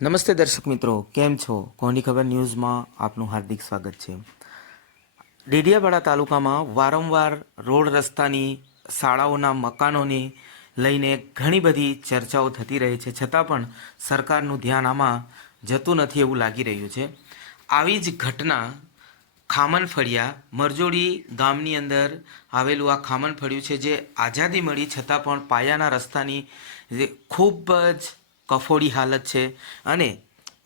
નમસ્તે દર્શક મિત્રો, કેમ છો? કોની ખબર ન્યૂઝમાં આપનું હાર્દિક સ્વાગત છે. ડેડિયાપાડા તાલુકામાં વારંવાર રોડ રસ્તાની, શાળાઓના મકાનોની લઈને ઘણી બધી ચર્ચાઓ થતી રહે છે, છતાં પણ સરકારનું ધ્યાન આમાં જતું નથી એવું લાગી રહ્યું છે. આવી જ ઘટના ખામનફળિયા મરજોડી ગામની અંદર આવેલું આ ખામનફળિયું છે, જે આઝાદી મળી છતાં પણ પાયાના રસ્તાની ખૂબ જ કફોડી હાલત છે. અને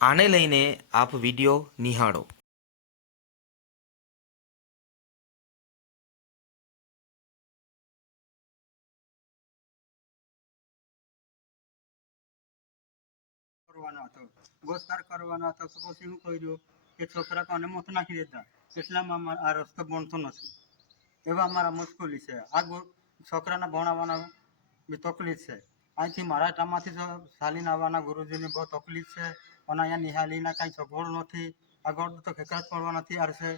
આને લઈને આપ વિડીયો નિહાળો. કરવાનો હતો, ગોસ્કાર કરવાનો હતો. તો પછી શું કર્યું કે છોકરા કોને મોત નાખી દેતા, એટલામાં આ રસ્તો બનતો નથી. એવા અમારા મુશ્કેલી છે. આ છોકરાને ભણાવવાના બી તકલીફ છે. અહીંથી મરાઠામાંથી ચાલીને આવવાના ગુરુજીની બહુ તકલીફ છે. અને અહીંયા નિહાલીના કાંઈ સગવડ નથી. આગળ તો ખેકરા જ પડવા નથી આવશે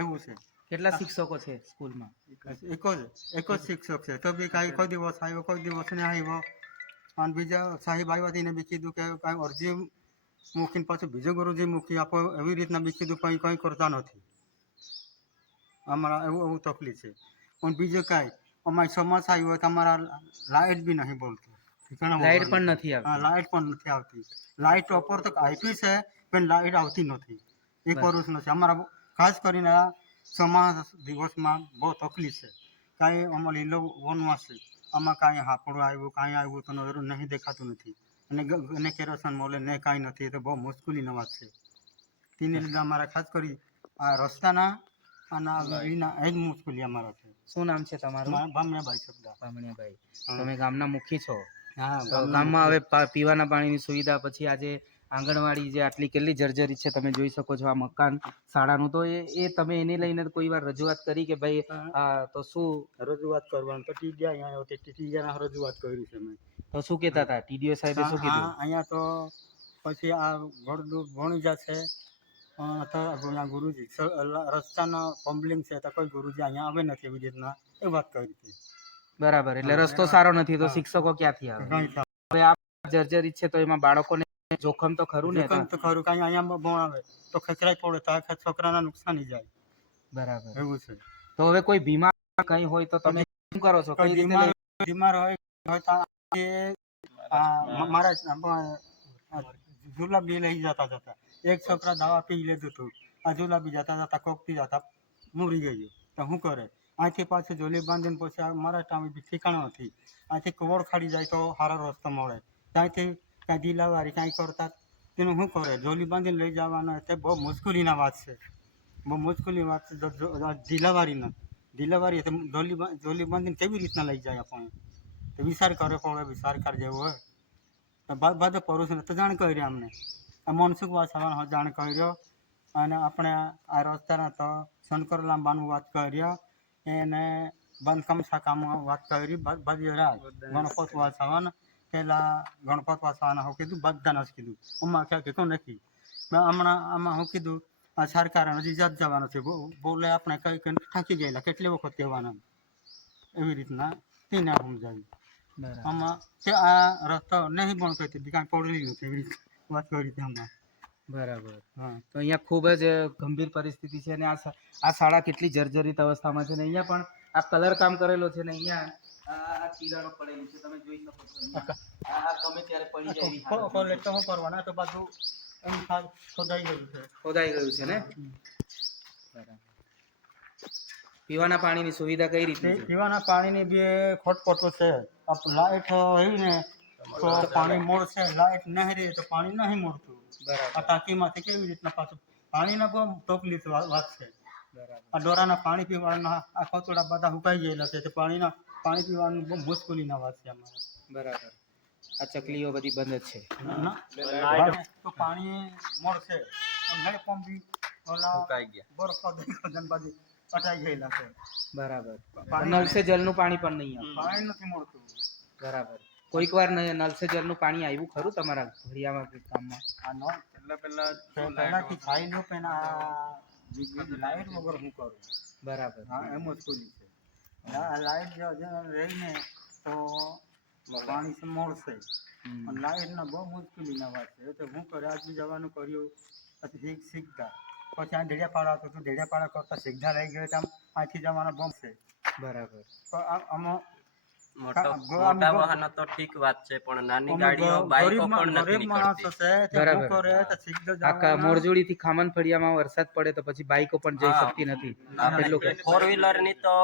એવું છે. કેટલા શિક્ષકો છે સ્કૂલમાં? એક જ શિક્ષક છે. તો બી કાંઈ કોઈ દિવસ આવ્યો, કોઈ દિવસ નહીં આવ્યો. અને બીજા સાહેબ આવ્યા તેને બી કીધું કે કાંઈ અરજી મૂકીને પાછું બીજો ગુરુજી મૂકી આપો, એવી રીતના બી કીધું. કંઈ કરતા નથી. અમારા એવું તકલીફ છે. પણ બીજું કાંઈ અમારી ચોમાસા આવ્યું હોય તો અમારા લાઇટ બી નહીં બોલતું. લાઇટ પણ નથી આવતી. હા, લાઇટ પણ નથી આવતી. લાઇટ ઉપર તો આપ્યું છે પણ લાઇટ આવતી નથી. એ કરું નથી. અમારા ખાસ કરીને આ ચોમાસા દિવસમાં બહુ તકલીફ છે. કાંઈ અમારે લીલો વનવાસ છે. આમાં કાંઈ હાપડું આવ્યું, કાંઈ આવ્યું તો નજરું નહીં દેખાતું નથી. અને કેરોસન મળે ને કાંઈ નથી. તો બહુ મુશ્કેલીની વાત છે. તેને લીધે અમારે ખાસ કરી આ રસ્તાના અને વિના એ જ મુશ્કેલી અમારા છે. શું નામ છે તમારું? ભામણિયાભાઈ શબ્દા. ભામણિયાભાઈ, તમે ગામના મુખી છો. હા, તો ગામમાં હવે પીવાના પાણીની સુવિધા, પછી આજે આંગણવાડી જે આટલી કેટલી જર્જરિત છે તમે જોઈ શકો છો. આ મકાન શાળાનું તો એ તમે એને લઈને કોઈ વાર રજૂઆત કરી કે ભાઈ તો શું રજૂઆત કરવાનું? તો ટીડીયા અહીંયા આવ્યો, ટીડીયાના રજૂઆત કરી છે મેં. તો શું કહેતા હતા ટીડીઓ સાહેબે? શું કીધું? અહીંયા તો પછી આ ઘરદૂર ભણી જશે. ગુરુજી રસ્તાનો પમ્બલિંગ છે તો કોઈ ગુરુજી અહીંયા આવે નથી એવી રીતના એ વાત કરી હતી. બરાબર, એટલે રસ્તો સારો નથી તો શિક્ષકો ક્યાંથી આવે? હવે આ જર્જરિત છે તો એમાં બાળકોને જોખમ તો ખરું ને? જોખમ તો ખરું. કાંઈ અહીંયા ભણાવે તો ખેચરાઈ પડે તો આખા છોકરાના નુકસાની જાય. બરાબર, એવું છે. તો હવે કોઈ બીમાર કઈ હોય તો તમે શું કરો છો? કઈ રીતે બીમાર હોય મારા જુલાબી લઈ જતા એક છોકરા દવા પી લીધું હતું. આ જુલાબી જતા કોકતી જતા મૂરી ગયું. તો શું કરે? અહીંથી પાછું જોલી બાંધીને પછી મારા ટાઈમ ઠીકાણો નથી. અહીંથી કવડ ખાડી જાય તો સારો રસ્તો મળે. ત્યાંથી કાંઈ દિલાવારી કાંઈ કરતા તેનું શું કરે? જોલી બાંધીને લઈ જવાના તે બહુ મુશ્કેલીના વાત છે. બહુ મુશ્કેલી વાત છે. દિલાવારી જોલી બાંધીને કેવી રીતના લઈ જાય આપણને? તો વિચાર કરે પડે. સરકાર જેવું હોય તો બધો પરોશ તો જાણ કરી અમને. આ મનસુખ વાસવાના જાણ કર્યો. અને આપણે આ રસ્તાના તો શંકર લાંબાનું વાત કર્યો. એને બાંધકામ શાખામાં વાત કરી. બધી રાત ગણપત વાસવાના પેલા ગણપત વાસવાના હું કીધું, બધાને જ કીધું. આમાં ક્યાં કીધું નથી. મેં હમણાં આમાં હું કીધું આ સરકાર હજી જાત જવાનું છે. બોલે આપણે કઈ થાકી ગયેલા કેટલી વખત કહેવાના એવી રીતના તેને સમજાવ્યું. આમાં કે આ રસ્તો નહીં પણ કહેતી કાંઈ પડેલી નથી એવી રીતે વાત કરી હતી હમણાં. બરાબર. હા, તો અહીંયા ખૂબ જ ગંભીર પરિસ્થિતિ છે. અને આ શાળા કેટલી જર્જરિત અવસ્થામાં છે ને અહીંયા પણ આ કલર કામ કરેલો છે ને અહીંયા આ તિરાડો પડેલી છે તમે જોઈ શકો છો. આ ગમે ત્યારે પડી જાય. ખોલે તો શું કરવાના? તો બધું એમ થાય ખોદાઈ ગયું છે. ખોદાઈ ગયું છે ને? બરાબર. પીવાના પાણીની સુવિધા કઈ રીતની છે? પીવાના પાણીની બી ખોટપટો છે. લાઈટ હોય ને તો પાણી મળશે. લાઈટ નહીં રહે તો પાણી નહીં મળતું. આ ટાંકીમાંથી કેવી રીતના પાછું પાણીના બહુ તકલીફ વાત છે. આ ડોરાના પાણી પીવાના આ કોતોડા બધા સુકાઈ ગયેલા છે. પાણી પીવાનું બહુ મુશ્કેલીના વાત છે અમારે. બરાબર. આ ચકલીઓ બધી બંધ જ છે. તો પાણી મળશે. હેડપંપ બી બરફ બધી પટાઈ ગયેલા છે. બરાબર. નલ સે જલનું પાણી પણ નહીં આવે. પાણી નથી મળતું. બરાબર. કોઈક વાર નલ સે જલનું પાણી આવ્યું ખરું તમારા ઘડિયામાં ગામમાં? પહેલાથી ખાઈ લો પેલા લાઈટ વગર હું કરું? બરાબર. હા, એમ મુશ્કેલી છે. લાઈટ રહીને તો પાણી છે મળશે પણ લાઇટના બહુ મુશ્કેલીના વાત છે તો હું કરે આજ બી જવાનું કર્યું પછી શીખતા પછી આ ડેડિયાપાડા હતું તો ડેડિયાપાડા કરતા સીધા લઈ ગયો તો આમ અહીંથી જવાના બમ છે બરાબર. તો આમાં મોટા વાહનો તો ઠીક વાત છે પણ નાની ગાડીઓ બાઈકો પણ નથી ગરીબ માણસો નીકળતી. છે તે હું બરાબર. કરે તો સીધો આ જવાના મોરજોડી થી ખામન ફળિયામાં વરસાદ પડે તો પછી બાઈકો પણ જઈ હા. શકતી નથી. આપણે એટલું ફોર વ્હીલર ની તો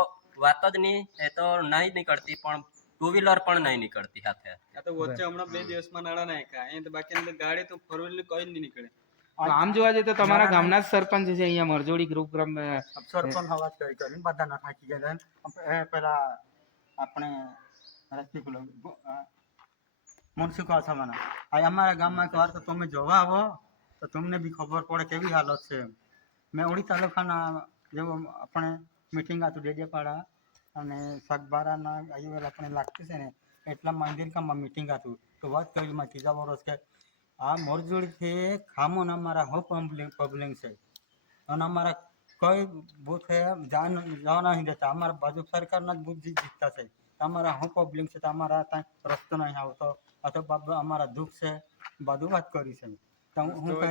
વાત જ નહીં, એ તો નહીં નીકળતી પણ ટુ વ્હીલર પણ નહીં નીકળતી સાથે. આ તો વચ્ચે હમણાં 2 દિવસમાં નાળા નાખ્યા અહીં તો બાકી અંદર ગાડી તો ફોર વ્હીલર કોઈ જ નહીં નીકળે. તો આમ જોવા જઈએ તો તમારા ગામના જ સરપંચ છે અહીંયા મરજોડી ગ્રુપ સરપંચ હવા કરીને બધા ના થાકી ગયા એ પેલા આપણે મુનસિપલ સમાના આ અમારા ગામમાં એક વાર તો તમે જોવા આવો તો તમને બી ખબર પડે કેવી હાલત છે મેં ઓડી તાલુકાના જેવું આપણે મિટિંગ હતું ડેડિયાપાડા અને શાકબારાના આયુવેલ આપણે લાગતું છે ને એટલા મંદિરકામાં મિટિંગ હતું તો વાત કરી માં ત્રીજા વર્ષ કે આ મોરજોડીથી ખામોન અમારા હો પબ્લિક છે અને અમારા કોઈ બૂથે જવા નહીં દેતા અમારા બાજુ સરકારના જ બૂથ જીતતા છે અમારા હું પબ્લિક છે તો અમારા ત્યાં રસ્તો નહીં આવતો અથવા બાબા અમારા દુઃખ છે બધું વાત કરી છે તો હું કહે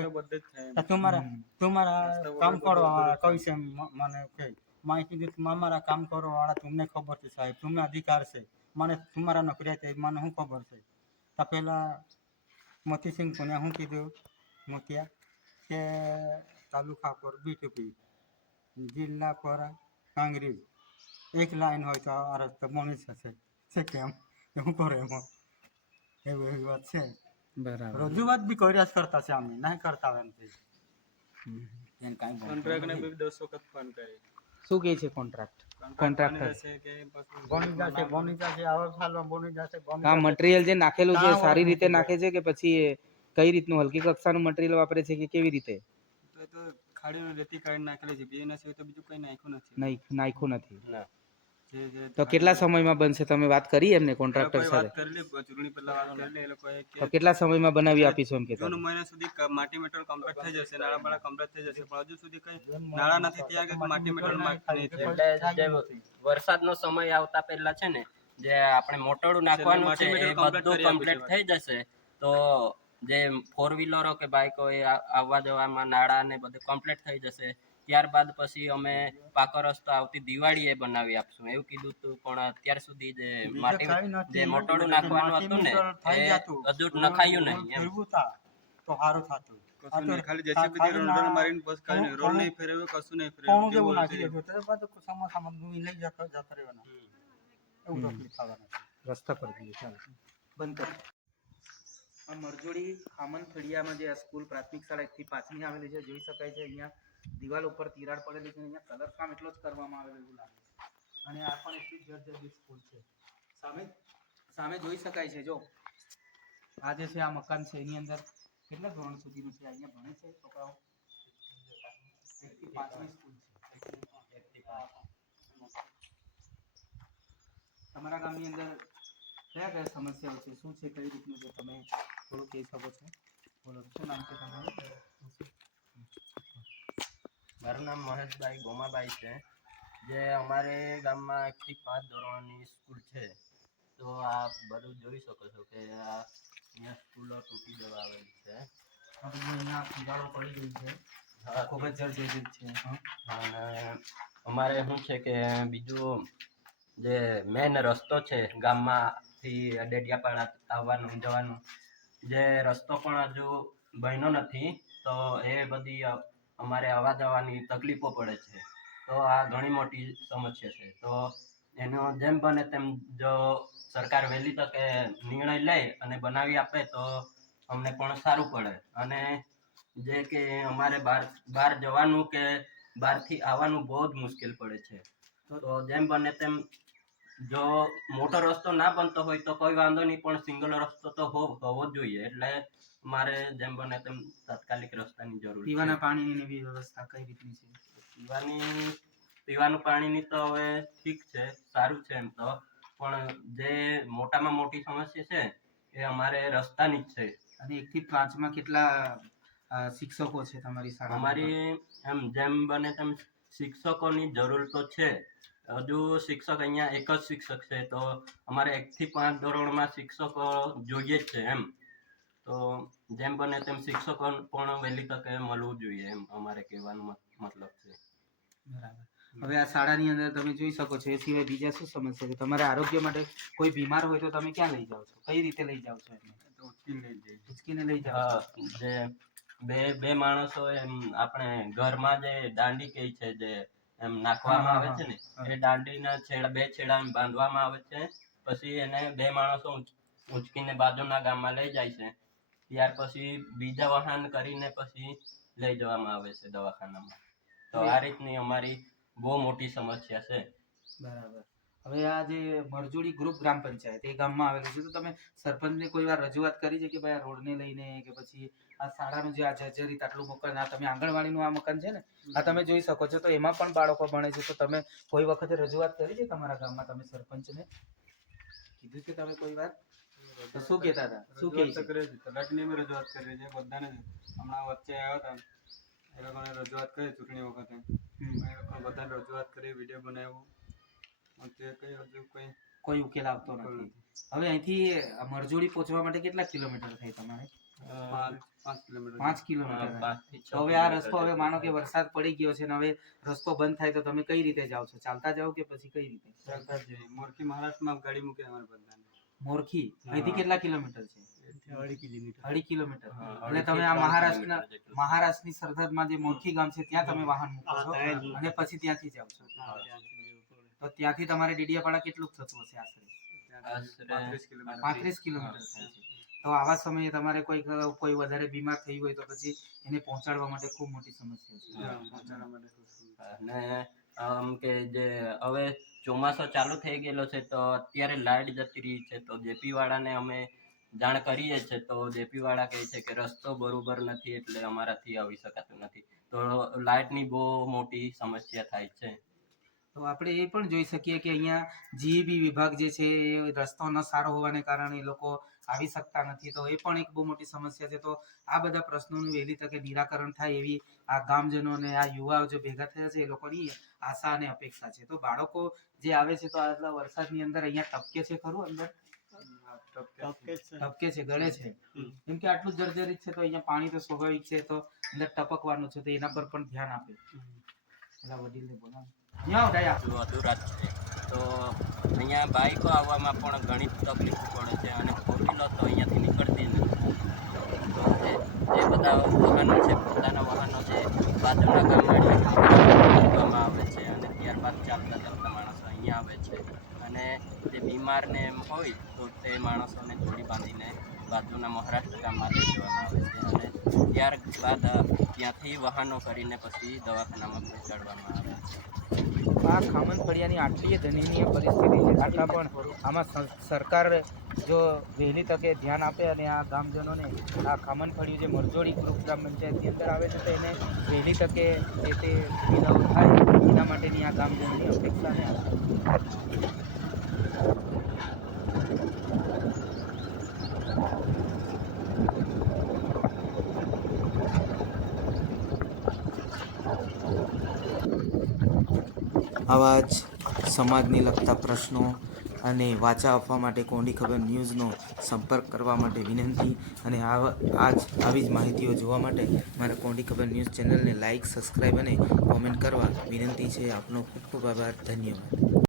તમારા કામ કરવા કઈ છે મને કે માહિતી દીધું અમારા કામ કરવા વાળા તમને ખબર છે સાહેબ તમને અધિકાર છે મને તમારા નોકરી હતી મને શું ખબર છે તો પેલા મોતીસિંહ પુનિયા શું કીધું મોતિયા કે તાલુકા પર બીટીપી જિલ્લા પર કાંગરી એક લાઈન હોય તો આ રસ્તો બની જશે છે કેમ શું કરે એમાં એવી વાત છે બરાબર. રજૂઆત બી કર્યા જ કરતા છે અમે નહીં કરતા એમ એમ કાંઈ કોન્ટ્રાક્ટને બી 10 વખત ફોન કરી. શું કહે છે કોન્ટ્રાક્ટ? કોન્ટ્રાક્ટર છે કે પછી બની જશે હવે સાલમાં બની જશે આ મટીરિયલ જે નાખેલું છે સારી રીતે નાખે છે કે પછી કઈ રીતનું હલકી કક્ષાનું મટીરિયલ વાપરે છે કે કેવી રીતે? તો ખાડીનો રેતી કાઢી નાખેલી છે બીના સિવાય તો બીજું કંઈ નાખ્યું નથી. નહીં નાખ્યું નથી. જે તો કેટલા સમયમાં બનશે? તમે વાત કરી એમને કોન્ટ્રાક્ટર વાત સાથે? કરેલી ચૂંટણી પહેલા વાત કરેલી એ લોકોએ તો કે કેટલા સમયમાં બનાવી આપીશું એમ કે જૂન મહિના સુધી માટી મેટલ કમ્પ્લીટ થઈ જશે નાળા બાળા કમ્પ્લીટ થઈ જશે પણ હજુ સુધી કઈ નાળા નથી ત્યાં કે માટી મેટલ નહીં થયું. એટલે જે વરસાદનો સમય આવતા પહેલા છે ને જે આપણે મોટરડું નાખવાનું છે એ બધું કમ્પ્લીટ થઈ જશે તો જે ફોર વ્હીલરો કે બાઈકો એ આવવા જવામાં નાળા ને બધું કમ્પ્લીટ થઈ જશે. ત્યારબાદ પછી અમે પાકો રસ્તો આવતી દિવાળીએ બનાવી આપશું એવું કીધું હતું પણ અત્યાર સુધી જે માટી જે મોટરડું નાખવાનું હતું ને એ હજુ નખાયું નહીં એમ. તો સારું થતું કશું નહીં ખાલી જેસીબી થી રોડ મારીને બસ કઈ નહીં રોડ નહીં ફેરવ્યો કશું નહીં કોણ ફેરવ્યું જેવું કેવું નાખી હતું. દેતું તો બધું સમાસામાં લઈ જતા રહેવાના એવું તકલીફ થવાના રસ્તા પર જઈએ ચાલો બંધ કરો. આ મરજોડી ખામન ફળિયામાં જે આ સ્કૂલ પ્રાથમિક શાળા 1 થી 5ની આવેલી છે જોઈ શકાય છે અહીંયા દિવાલ ઉપર તિરાડ પડેલી છે અહીંયા કલર કામ એટલો જ કરવામાં આવેલો એવું લાગે છે અને આ પણ એટલી જર્જરિત સ્કૂલ છે. સામે જોઈ શકાય છે જો આ જે છે આ મકાન છે એની અંદર કેટલા ધોરણ સુધીનું છે અહીંયા ભણે છે છોકરાઓ? 1 થી 5ની સ્કૂલ છે. તમારા ગામની અંદર કયા કયા સમસ્યાઓ છે શું છે કઈ રીતનું છે તમે થોડું કહી શકો છો? બોલો શું નામ છે તમારું? મારું નામ મહેશભાઈ ગોમાભાઈ છે. જે અમારે ગામમાં 1 થી 5 ધોરણની સ્કૂલ છે તો આ બધું જોઈ શકો છો કે આ અહીંયા સ્કૂલો તૂટી જવા આવેલી છે. આ બધું અહીંયા દિવાલો પડી ગઈ છે હા, ખૂબ જ જર્જરિત છે. અને અમારે શું છે કે બીજું જે મેન રસ્તો છે ગામમાંથી ડેડિયાપાડા આવવાનું જવાનું જે રસ્તો પણ હજુ બન્યો નથી તો એ બધી અમારે આવવા જવાની તકલીફો પડે છે. તો આ ઘણી મોટી સમસ્યા છે તો એનો જેમ બને તેમ જો સરકાર વહેલી તકે નિર્ણય લે અને બનાવી આપે તો અમને પણ સારું પડે. અને જે કે અમારે બહાર જવાનું કે બહારથી આવવાનું બહુ જ મુશ્કેલ પડે છે તો જેમ બને તેમ જો મોટો રસ્તો ના બનતો હોય તો કોઈ વાંધો નહીં પણ સિંગલ રસ્તો તો હોવો જ જોઈએ. એટલે મારે જેમ બને તેમ તાત્કાલિક રસ્તાની જરૂર છે. પીવાના પાણીની એવી વ્યવસ્થા કઈ રીતની છે? પીવાનું પાણીની તો હવે ઠીક છે સારું છે એમ તો પણ જે મોટામાં મોટી સમસ્યા છે એ અમારે રસ્તાની જ છે. અને 1 થી 5માં કેટલા શિક્ષકો છે તમારી શાળામાં? અમારી એમ જેમ બને તેમ શિક્ષકોની જરૂર તો છે હજુ શિક્ષક અહીંયા એક જ શિક્ષક છે, તો અમારે 1 થી 5 ધોરણમાં શિક્ષકો જોઈએ જ છે એમ. તો જેમ બને તેમ શિક્ષકો પણ વહેલી તકે મળવું જોઈએ એમ અમારે કહેવાનો મતલબ છે. બરાબર. હવે આ શાળાની અંદર તમે જોઈ શકો છો, એ સિવાય બીજા શું સમસ્યા છે? તમારે આરોગ્ય માટે કોઈ બીમાર હોય તો તમે ક્યાં લઈ જાઓ છો? કઈ રીતે લઈ જાઓ છો એમને? તો ઉચકીને લઈ જઈએ. ઉચકીને લઈ જાઓ છો? હા, જે બે માણસો એમ આપણે ઘરમાં જે દાંડી કહે છે, જે એમ નાખવામાં આવે છે ને, એ દાંડીના બે છેડા એમ બાંધવામાં આવે છે. પછી એને 2 માણસો ઉચકીને બાજુના ગામમાં લઈ જાય છે. ત્યાર પછી બીજા વાહન કરીને પછી લઈ જવામાં આવે છે દવાખાનામાં. તો આ રીતની અમારી બહુ મોટી સમસ્યા છે. બરાબર. હવે આ જે મરજોડી ગ્રુપ ગ્રામ પંચાયત એ ગામમાં આવેલું છે, તો તમે સરપંચને કોઈ વાર રજૂઆત કરી છે કે ભાઈ આ રોડને લઈને, કે પછી આ શાળાનું જે આ જર્જરિત આટલું મકાન, આ તમે આંગણવાડીનું આ મકાન છે ને, આ તમે જોઈ શકો છો, તો એમાં પણ બાળકો ભણે છે, તો તમે કોઈ વખતે રજૂઆત કરી છે તમારા ગામમાં? તમે સરપંચને કીધું કે તમે કોઈ વાર? તો શું કહેતા હતા? શું કહે રજૂઆત તો છે? કરી છે, તલાટીને બી રજૂઆત કરી છે બધાને. હમણાં વચ્ચે આવ્યા હતા, એ લોકોને રજૂઆત કરી ચૂંટણી વખતે. એ લોકોને બધાને રજૂઆત કરી, વિડીયો બનાવ્યો. તે કઈ હજુ કોઈ ઉકેલ આવતો નથી. હવે અહીંથી મરજોડી પહોંચવા માટે કેટલા કિલોમીટર થાય તમારે? 5 કિલોમીટર. 5 કિલોમીટર. 5 થી 6 તો હવે આ રસ્તો, હવે માનો કે વરસાદ પડી ગયો છે ને હવે રસ્તો બંધ થાય, તો તમે કઈ રીતે જાઓ છો? ચાલતા જાઓ કે પછી કઈ રીતે? ચાલતા જ જઈએ. મોરકી મહારાષ્ટ્રમાં ગાડી મૂકે અમારે બધાને. મોરખી અહીંથી કેટલા કિલોમીટર છે? 2.5 કિલોમીટર. 2.5 કિલોમીટર. હા, એટલે 2.5 તમે થી આ 3 કિલોમીટર જેટલું. મહારાષ્ટ્રની સરહદમાં જે મોરખી ગામ છે ત્યાં તમે વાહન મૂકો છો અને પછી ત્યાંથી જાઓ છો. તો ત્યાંથી તમારે ડેડિયાપાડા કેટલું થતું હશે આશરે? આશરે 35 કિલોમીટર. 35 કિલોમીટર થાય છે. તો આવા સમયે તમારે કોઈ વધારે બીમાર થઈ હોય તો પછી એને પહોંચાડવા માટે ખૂબ મોટી સમસ્યા છે. હા, પહોંચાડવા માટે ખૂબ સુવિધા. અને આમ કે જે હવે ચોમાસો ચાલુ થઈ ગયેલો છે, તો અત્યારે લાઇટ જતી રહી છે, તો જેપી વાળાને અમે જાણ કરીએ છીએ, તો જેપી વાળા કહે છે કે રસ્તો બરોબર નથી, એટલે અમારાથી આવી શકાતું નથી. તો લાઇટની બહુ મોટી સમસ્યા થાય છે. તો આપણે એ પણ જોઈ શકીએ કે અહીંયા જીઈબી વિભાગ જે છે એ રસ્તો ન સારો હોવાને કારણે એ લોકો આવી શકતા નથી. તો એ પણ એક બહુ મોટી સમસ્યા છે. તો આ બધા પ્રશ્નોનું વહેલી તકે નિરાકરણ થાય એવી આ ગામજનો અને આ યુવાઓ જે ભેગા થયા છે એ લોકોની આશા અને અપેક્ષા છે. તો બાળકો જે આવે છે, તો આટલા વરસાદની અંદર અહીંયા ટપકે છે ખરું? અંદર ટપકે છે, ગળે છે. કેમ કે આટલું જર્જરિત છે, તો અહીંયા પાણી તો સ્વાભાવિક છે, તો અંદર ટપકવાનું છે, તો એના પર પણ ધ્યાન આપે. પેલા વડીલને બોલાવો. એટલું અધૂરા જ છે. તો અહીંયા બાઇકો આવવામાં પણ ઘણી તકલીફ પડે છે, અને ફોર વ્હીલર તો અહીંયાથી નીકળતી નથી. તો જે બધા વાહનો છે, પોતાના વાહનો છે, બાજુના ગામમાં મૂકવામાં આવે છે, અને ત્યારબાદ ચાલતા માણસો અહીંયા આવે છે. અને જે બીમારને એમ હોય તો તે માણસોને જોડી બાંધીને બાજુના મહારાષ્ટ્ર ગામમાં લઈ જવામાં આવે છે, અને ત્યારબાદ ત્યાંથી વાહનો કરીને પછી દવાખાનામાં પહોંચાડવામાં આવે છે. આ ખામણ ફળિયાની આટલી દયનીય પરિસ્થિતિ છે, આટલા પણ આમાં સરકાર જો વહેલી તકે ધ્યાન આપે અને આ ગામજનોને આ ખામણ ફળિયું જે મરજોડી ગ્રુપ ગ્રામ પંચાયતની અંદર આવે છે, તો એને વહેલી તકે જે તે સુવિધાઓ થાય એના માટેની આ ગામજનોની અપેક્ષા અને આશા. આવા જ સમાજને લગતા પ્રશ્નો અને વાચા આપવા માટે કોંડી ખબર ન્યૂઝનો સંપર્ક કરવા માટે વિનંતી. અને આવી જ માહિતીઓ જોવા માટે મારા કોંડી ખબર ન્યૂઝ ચેનલને લાઇક, સબસ્ક્રાઈબ અને કોમેન્ટ કરવા વિનંતી છે. આપનો ખૂબ ખૂબ આભાર. ધન્યવાદ.